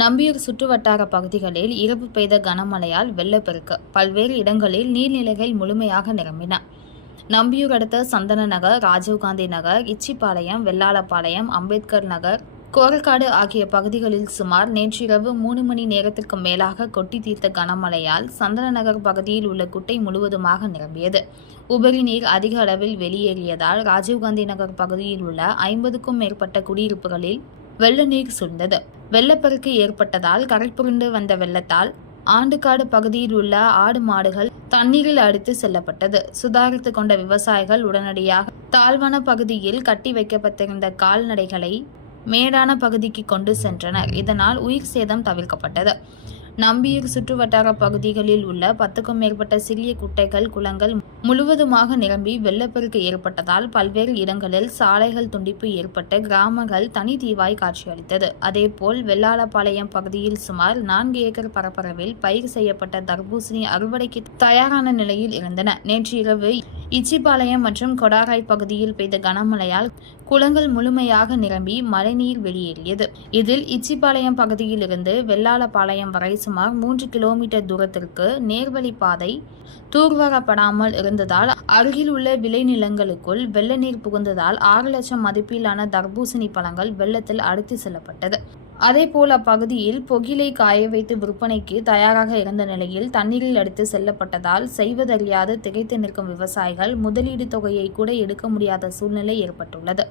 நம்பியூர் சுற்றுவட்டார பகுதிகளில் இரவு பெய்த கனமழையால் வெள்ளப்பெருக்கு. பல்வேறு இடங்களில் நீர்நிலைகள் முழுமையாக நிரம்பின. நம்பியூர் அடுத்த சந்தன நகர் ராஜீவ்காந்தி நகர் இச்சிப்பாளையம் வெள்ளாளப்பாளையம் அம்பேத்கர் நகர் கோரக்காடு ஆகிய பகுதிகளில் சுமார் நேற்றிரவு மூணு மணி நேரத்திற்கு மேலாக கொட்டி தீர்த்த கனமழையால் சந்தன நகர் பகுதியில் உள்ள குட்டை முழுவதுமாக நிரம்பியது. உபரி நீர் அதிக அளவில் வெளியேறியதால் ராஜீவ்காந்தி நகர் பகுதியில் உள்ள ஐம்பதுக்கும் மேற்பட்ட குடியிருப்புகளில் வெள்ள நீர் சூழ்ந்தது வெள்ளப்பெருக்கு ஏற்பட்டதால் கரை புரண்டு வந்த வெள்ளத்தால் ஆண்டுக்காடு பகுதியில் உள்ள ஆடு மாடுகள் தண்ணீரில் அடித்து செல்லப்பட்டது. சுதாரித்து கொண்ட விவசாயிகள் உடனடியாக தாழ்வான பகுதியில் கட்டி வைக்கப்பட்டிருந்த கால்நடைகளை மேடான பகுதிக்கு கொண்டு சென்றனர். இதனால் உயிர் சேதம் தவிர்க்கப்பட்டது. நம்பியூர் சுற்றுவட்டார பகுதிகளில் உள்ள பத்துக்கும் மேற்பட்ட சிறிய குட்டைகள் குளங்கள் முழுவதுமாக நிரம்பி வெள்ளப்பெருக்கு ஏற்பட்டதால் பல்வேறு இடங்களில் சாலைகள் துண்டிப்பு ஏற்பட்டு கிராமங்கள் தனி தீவாய் காட்சியளித்தது. அதேபோல் வெள்ளாளப்பாளையம் பகுதியில் சுமார் நான்கு ஏக்கர் பரப்பளவில் பயிர் செய்யப்பட்ட தர்பூசணி அறுவடைக்கு தயாரான நிலையில் இருந்தன. நேற்று இரவு இச்சிபாளையம் மற்றும் கொடாராய் பகுதியில் பெய்த கனமழையால் குளங்கள் முழுமையாக நிரம்பி மழைநீர் வெளியேறியது. இதில் இச்சிபாளையம் பகுதியிலிருந்து வெள்ளாளப்பாளையம் வரை சுமார் மூன்று கிலோமீட்டர் தூரத்திற்கு நேர்வழி பாதை தூர்வாரப்படாமல் இருந்ததால் அருகில் உள்ள விளைநிலங்களுக்குள் வெள்ள நீர் புகுந்ததால் ஆறு லட்சம் மதிப்பிலான தர்பூசணி பழங்கள் வெள்ளத்தில் அடித்து செல்லப்பட்டது. அதேபோல் அப்பகுதியில் புகிலை காய வைத்து விற்பனைக்கு தயாராக இருந்த நிலையில் தண்ணீரில் அடித்து செல்லப்பட்டதால் செய்வதறியாது திகைத்து நிற்கும் விவசாயிகள் முதலீடு தொகையை கூட எடுக்க முடியாத சூழ்நிலை ஏற்பட்டுள்ளது.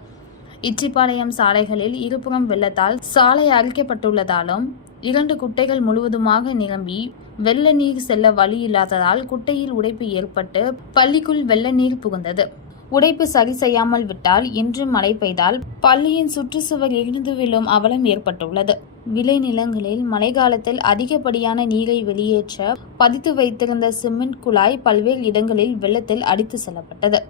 இச்சிப்பாளையம் சாலைகளில் இருபுறம் வெள்ளத்தால் சாலை அரிக்கப்பட்டுள்ளதாலும் இரண்டு குட்டைகள் முழுவதுமாக நிரம்பி வெள்ள நீர் செல்ல வழி இல்லாததால் குட்டையில் உடைப்பு ஏற்பட்டு பள்ளிக்குள் வெள்ள நீர் புகுந்தது. உடைப்பு சரி செய்யாமல் விட்டால் இன்று மழை பெய்தால் பள்ளியின் சுற்றுச்சுவர் இடிந்து விழும் அவலம் ஏற்பட்டுள்ளது. விளைநிலங்களில் மழைக்காலத்தில் அதிகப்படியான நீரை வெளியேற்ற பதித்து வைத்திருந்த சிமெண்ட் குழாய் பல்வேறு இடங்களில் வெள்ளத்தில் அடித்து செல்லப்பட்டது.